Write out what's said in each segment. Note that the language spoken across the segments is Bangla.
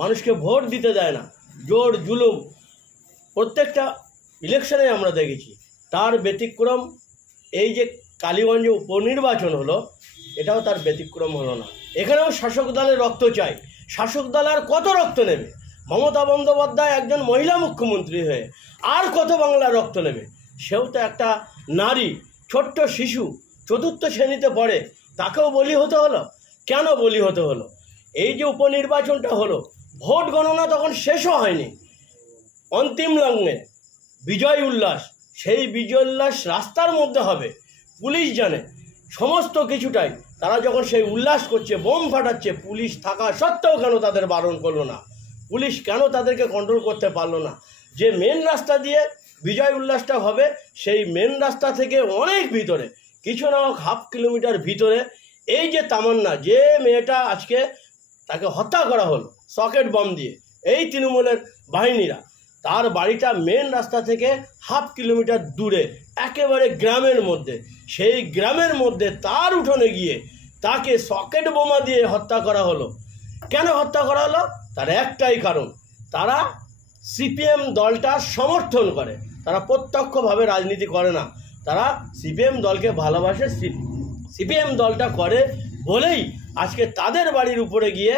মানুষকে ভোট দিতে দেয় না, জোর জুলুম প্রত্যেকটা ইলেকশনে আমরা দেখেছি। তার ব্যতিক্রম এই যে কালীগঞ্জে উপনির্বাচন হলো, এটাও তার ব্যতিক্রম হলো না। এখানেও শাসক দলের রক্ত চাই। শাসক দল আর কত রক্ত নেবে? মমতা বন্দ্যোপাধ্যায় একজন মহিলা মুখ্যমন্ত্রী হয়ে আর কত বাংলার রক্ত নেবে? সেও তো একটা নারী, ছোট্ট শিশু, 4র্থ শ্রেণীতে পড়ে, তাকেও বলি হতে হলো। কেন বলি হতে হলো? এই যে উপনির্বাচনটা হলো, ভোট গণনা তখন শেষও হয়নি, অন্তিম লগ্নে বিজয় উল্লাস, সেই বিজয় উল্লাস রাস্তার মধ্যে হবে, পুলিশ জানে সমস্ত কিছুটাই। তারা যখন সেই উল্লাস করছে, বোম ফাটাচ্ছে, পুলিশ থাকা সত্ত্বেও কেন তাদের বারণ করলো না? পুলিশ কেন তাদেরকে কন্ট্রোল করতে পারলো না? যে মেন রাস্তা দিয়ে বিজয় উল্লাসটা হবে, সেই মেন রাস্তা থেকে অনেক ভিতরে, কিছু না হোক 1/2 কিলোমিটার ভিতরে, এই যে তামান্না, যে মেয়েটা আজকে তাকে হত্যা করা হলো সকেট বম দিয়ে, এই তৃণমূলের বাহিনীরা, তার বাড়িটা মেন রাস্তা থেকে 1/2 কিলোমিটার দূরে, একেবারে গ্রামের মধ্যে। সেই গ্রামের মধ্যে তার উঠোনে গিয়ে তাকে সকেট বোমা দিয়ে হত্যা করা হলো। কেন হত্যা করা হলো? তার একটাই কারণ, তারা সিপিএম দলটা সমর্থন করে। তারা প্রত্যক্ষভাবে রাজনীতি করে না, তারা সিপিএম দলকে ভালোবাসে। সিপিএম দলটা করে বলেই আজকে তাদের বাড়ির উপরে গিয়ে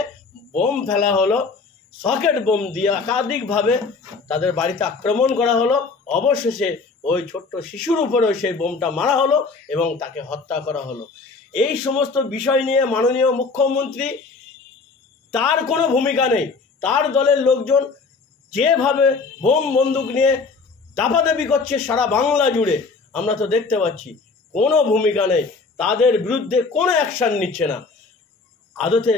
বোম ফেলা হলো, সকেট বোম দিয়ে একাধিকভাবে তাদের বাড়িতে আক্রমণ করা হলো। অবশেষে ওই ছোট্ট শিশুর উপরেও সেই বোমটা মারা হলো এবং তাকে হত্যা করা হলো। এই সমস্ত বিষয় নিয়ে মাননীয় মুখ্যমন্ত্রী, তার কোনো ভূমিকা নেই। তার দলের লোকজন যেভাবে বোম বন্দুক নিয়ে দাপাদাপি করছে সারা বাংলা জুড়ে, আমরা তো দেখতে পাচ্ছি, কোনো ভূমিকা নেই। তাদের বিরুদ্ধে কোনো অ্যাকশান নিচ্ছে না। আদতে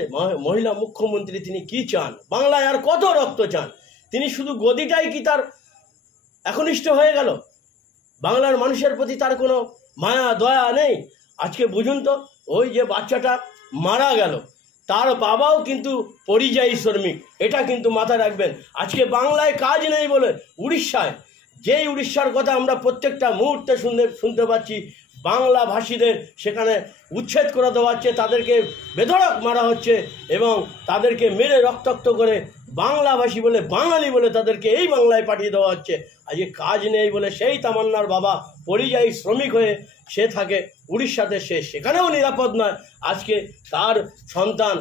মহিলা মুখ্যমন্ত্রী তিনি কি চান? বাংলায় আর কত রক্ত চান? তিনি শুধু গদিটাই কি তার একনিষ্ঠ হয়ে গেল? বাংলার মানুষের প্রতি তার কোনো মায়া দয়া নেই? আজকে বুঝুন তো, ওই যে বাচ্চাটা মারা গেল, তার বাবাও কিন্তু পরিযায়ী শ্রমিক, এটা কিন্তু মাথায় রাখবেন। আজকে বাংলায় কাজ নেই বলে উড়িষ্যায়, যেই উড়িষ্যার কথা আমরা প্রত্যেকটা মুহূর্তে শুনতে পাচ্ছি, বাংলা ভাষীদের সেখানে উচ্ছেদ করে দেওয়া হচ্ছে, তাদেরকে বেধড়ক মারা হচ্ছে এবং তাদেরকে মেরে রক্তাক্ত করে বাংলাভাষী বলে, বাঙালি বলে তাদেরকে এই বাংলায় পাঠিয়ে দেওয়া হচ্ছে। আজকে কাজ নেই বলে সেই তামান্নার বাবা পরিযায়ী শ্রমিক হয়ে সে থাকে উড়িষ্যাতে, সেখানেও নিরাপদ নয়। আজকে তার সন্তান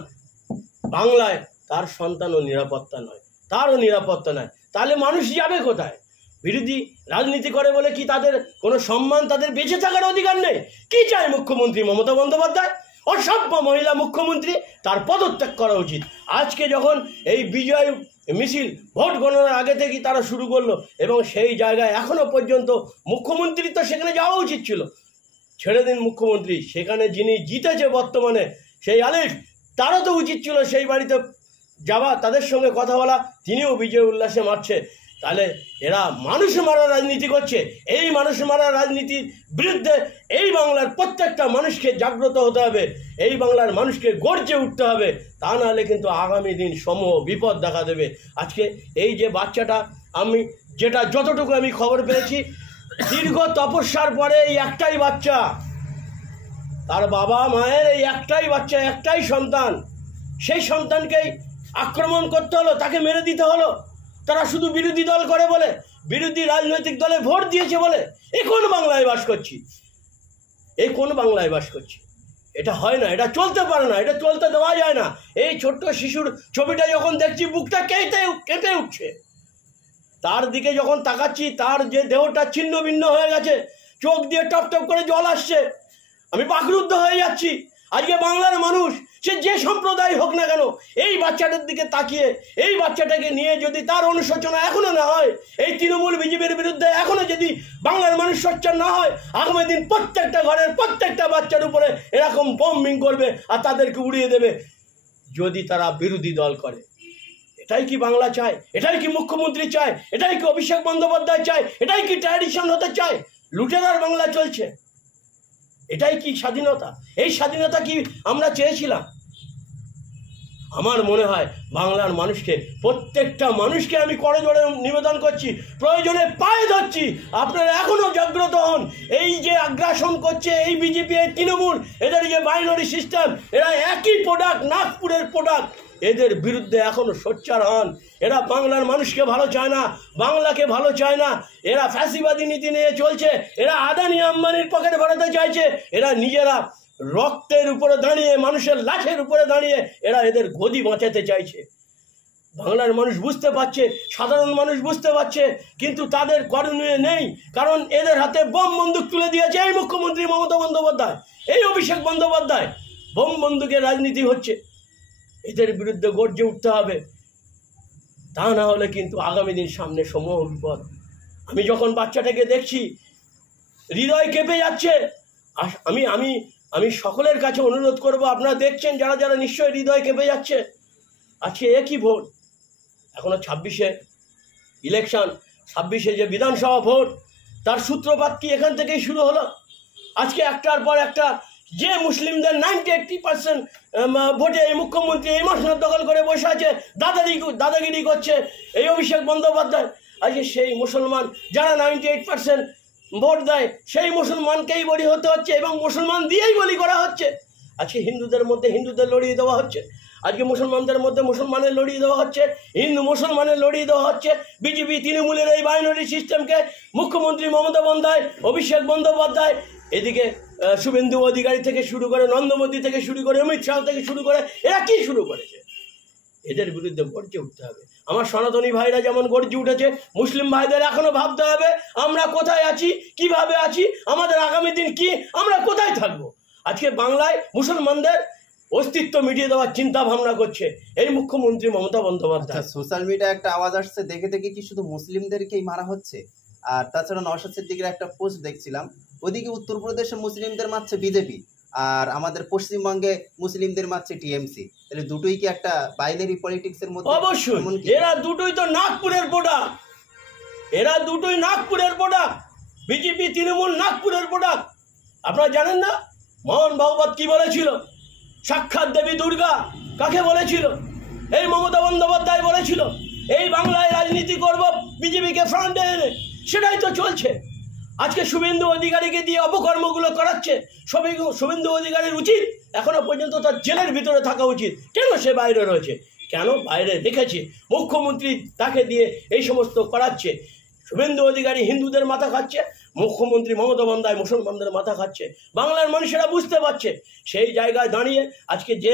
বাংলায়, তার সন্তানও নিরাপত্তা নয়, তারও নিরাপত্তা নয়। তাহলে মানুষ যাবে কোথায়? বিরোধী রাজনীতি করে বলে কি তাদের কোনো সম্মান, তাদের বেঁচে থাকার অধিকার নেই? কি চায় মুখ্যমন্ত্রী মমতা বন্দ্যোপাধ্যায়? অসভ্য মহিলা মুখ্যমন্ত্রী, তার পদত্যাগ করা উচিত। আজকে যখন এই বিজয় মিছিল ভোট গণনার আগে থেকেই তারা শুরু করলো এবং সেই জায়গায় এখনো পর্যন্ত মুখ্যমন্ত্রী তো সেখানে যাওয়া উচিত ছিল। ছেড়ে দিন মুখ্যমন্ত্রী, সেখানে যিনি জিতেছে বর্তমানে সেই আলিফ, তারও তো উচিত ছিল সেই বাড়িতে যাওয়া, তাদের সঙ্গে কথা বলা। তিনিও বিজয় উল্লাসে মারছে। তাহলে এরা মানুষ মারা রাজনীতি করছে। এই মানুষ মারা রাজনীতির বিরুদ্ধে এই বাংলার প্রত্যেকটা মানুষকে জাগ্রত হতে হবে, এই বাংলার মানুষকে গর্জে উঠতে হবে। তা নাহলে কিন্তু আগামী দিন সমূহ বিপদ দেখা দেবে। আজকে এই যে বাচ্চাটা, আমি যতটুকু আমি খবর পেয়েছি, দীর্ঘ তপস্যার পরে এই একটাই বাচ্চা, তার বাবা মায়ের এই একটাই বাচ্চা, একটাই সন্তান, সেই সন্তানকেই আক্রমণ করতে হলো, তাকে মেরে দিতে হলো। তারা শুধু বিরোধী দল করে বলে, বিরোধী রাজনৈতিক দলে ভোট দিয়েছে বলে। এই কোন বাংলায় বাস করছি? এই কোন বাংলায় বাস করছি? এটা হয় না, এটা চলতে পারে না, এটা চলতে দেওয়া যায় না। এই ছোট্ট শিশুর ছবিটা যখন দেখছি, বুকটা কেঁপে উঠছে। তার দিকে যখন তাকাচ্ছি, তার যে দেহটা ছিন্ন ভিন্ন হয়ে গেছে, চোখ দিয়ে টপ টপ করে জল আসছে, আমি বাকরুদ্ধ হয়ে যাচ্ছি। আজকে বাংলার মানুষ, সে যে সম্প্রদায় হোক না কেন, এই বাচ্চাটার দিকে তাকিয়ে, এই বাচ্চাটাকে নিয়ে যদি তার অনুশোচনা এখনো না হয়, এই তৃণমূল বিজেপির বিরুদ্ধে এখনো যদি বাংলার মানুষ সোচ্চার না হয়, আগামী দিন প্রত্যেকটা ঘরের প্রত্যেকটা বাচ্চার উপরে এরকম বম্বিং করবে আর তাদেরকে উড়িয়ে দেবে যদি তারা বিরোধী দল করে। এটাই কি বাংলা চায়? এটাই কি মুখ্যমন্ত্রী চায়? এটাই কি অভিষেক বন্দ্যোপাধ্যায় চায়? এটাই কি ট্র্যাডিশন হতে চায়? লুটেরার বাংলা চলছে। এটাই কি স্বাধীনতা? এই স্বাধীনতা কি আমরা চেয়েছিলাম? আমার মনে হয় বাংলার মানুষকে, প্রত্যেকটা মানুষকে আমি করজোড়ে নিবেদন করছি, প্রয়োজনে পায়ে ধরছি, আপনারা এখনো জাগ্রত হন। এই যে আগ্রাসন করছে এই বিজেপি, এই তৃণমূল, এদের যে বাইনারি সিস্টেম, এরা একই প্রোডাক্ট, নাগপুরের প্রোডাক্ট। এদের বিরুদ্ধে এখনও সোচ্চার হন। এরা বাংলার মানুষকে ভালো চায় না, বাংলাকে ভালো চায় না। এরা ফ্যাসিবাদী নীতি নিয়ে চলছে, এরা আদানি আম্বানির পকেটে ভরাতে চাইছে, এরা নিজেরা রক্তের উপরে দাঁড়িয়ে, মানুষের লাশের উপরে দাঁড়িয়ে এরা এদের গদি বাঁচাতে চাইছে। বাংলার মানুষ বুঝতে পারছে, সাধারণ মানুষ বুঝতে পারছে, কিন্তু তাদের করণীয় নেই। কারণ এদের হাতে বোম বন্দুক তুলে দিয়েছে এই মুখ্যমন্ত্রী মমতা বন্দ্যোপাধ্যায়, এই অভিষেক বন্দ্যোপাধ্যায়। বোম বন্দুকের রাজনীতি হচ্ছে, এদের বিরুদ্ধে গর্জে উঠতে হবে। তা না হলে কিন্তু আগামী দিন সামনে সমূহ বিপদ। আমি যখন বাচ্চাটাকে দেখছি হৃদয় কেঁপে যাচ্ছে। আমি আমি আমি সকলের কাছে অনুরোধ করব, আপনারা দেখছেন যারা যারা নিশ্চয়ই হৃদয় কেঁপে যাচ্ছে। আজকে একই ভোট, এখনো 26-এ ইলেকশন, 26-এ যে বিধানসভা ভোট, তার সূত্রপাত কি এখান থেকেই শুরু হলো? আজকে একটার পর একটা যে মুসলিমদের 90-80% ভোটে এই মুখ্যমন্ত্রী এই মসনদ দখল করে বসে আছে, দাদাগিরি করছে এই অভিষেক বন্দ্যোপাধ্যায়। আজকে সেই মুসলমান যারা 98% ভোট দেয়, সেই মুসলমানকেই বলি হতে হচ্ছে এবং মুসলমান দিয়েই বলি করা হচ্ছে। আজকে হিন্দুদের মধ্যে হিন্দুদের লড়িয়ে দেওয়া হচ্ছে, আজকে মুসলমানদের মধ্যে মুসলমানের লড়িয়ে দেওয়া হচ্ছে, হিন্দু মুসলমানের লড়িয়ে দেওয়া হচ্ছে। বিজেপি তৃণমূলের এই বাইনারি সিস্টেমকে মুখ্যমন্ত্রী মমতা বন্দ্যোপাধ্যায়, অভিষেক বন্দ্যোপাধ্যায়, এদিকে শুভেন্দু অধিকারী থেকে শুরু করে, নরেন্দ্র থেকে শুরু করে, অমিত শাহ থেকে শুরু করে, এরা কি শুরু করেছে? এদের বিরুদ্ধে গর্জে উঠতে হবে। আমার সনাতনী ভাইরা যেমন গর্জে উঠেছে, মুসলিম ভাইদের এখনো ভাবতে হবে আমরা কোথায় আছি, কিভাবে আছি, আমাদের আগামী দিন কি, আমরা কোথায় থাকবো। আজকে বাংলায় মুসলমানদের অস্তিত্ব মিটিয়ে দেওয়ার চিন্তা ভাবনা করছে এই মুখ্যমন্ত্রী মমতা বন্দ্যোপাধ্যায়। সোশ্যাল মিডিয়ায় একটা আওয়াজ আসছে, দেখে দেখে কি শুধু মুসলিমদেরকেই মারা হচ্ছে? আর তাছাড়া নওশাদ সিদ্দিকীর একটা পোস্ট দেখছিলাম, ওদিকে উত্তরপ্রদেশে মুসলিমদের মারছে বিজেপি, আর আমাদের পশ্চিমবঙ্গে মুসলিমদের মারছে টিএমসি। তাহলে দুটোই কি একটা বাইনারি পলিটিক্সের মধ্যে? অবশ্যই, এরা দুটোই তো নাগপুরের প্রোডাক্ট, এরা দুটোই নাগপুরের প্রোডাক্ট। বিজেপি তৃণমূল নাগপুরের প্রোডাক্ট। আপনারা জানেন না মোহন ভাগবত কি বলেছিল? সাক্ষাৎ দেবী দুর্গা কাকে বলেছিল? এই মমতা বন্দ্যোপাধ্যায় বলেছিল এই বাংলায় রাজনীতি করব বিজেপিকে ফ্রন্টে এনে। সেটাই তো চলছে। আজকে শুভেন্দু অধিকারীকে দিয়ে অপকর্মগুলো করাচ্ছে। শুভেন্দু অধিকারীর উচিত এখনো পর্যন্ত তার জেলের ভিতরে থাকা উচিত। কেন সে বাইরে রয়েছে? কেন বাইরে রেখেছে? মুখ্যমন্ত্রী তাকে দিয়ে এই সমস্ত করাচ্ছে। শুভেন্দু অধিকারী হিন্দুদের মাথা খাচ্ছে, মুখ্যমন্ত্রী মমতা বন্দ্যোপাধ্যায় মুসলমানদের মাথা খাচ্ছে। বাংলার মানুষেরা বুঝতে পারছে। সেই জায়গায় দাঁড়িয়ে আজকে যে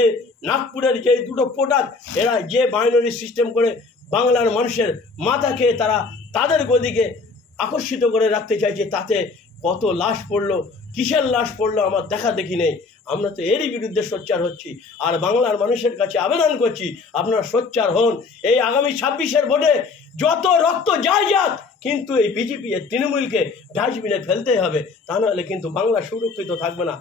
নাগপুরের যে দুটো প্রোডাক্ট, এরা যে বাইনারি সিস্টেম করে বাংলার মানুষের মাথা খেয়ে তারা তাদের গদিকে আকর্ষিত করে রাখতে চাইছে, তাতে কত লাশ পড়লো, কিসের লাশ পড়লো আমার দেখা দেখি নেই। আমরা তো এরই বিরুদ্ধে সোচ্চার হচ্ছি, আর বাংলার মানুষের কাছে আবেদন করছি আপনারা সোচ্চার হন। এই আগামী 26-এর ভোটে যত রক্ত যায় যাক, কিন্তু এই বিজেপি তৃণমূলকে ডাস্টবিনে ফেলতে হবে, তা নাহলে কিন্তু বাংলা সুরক্ষিত থাকবে না।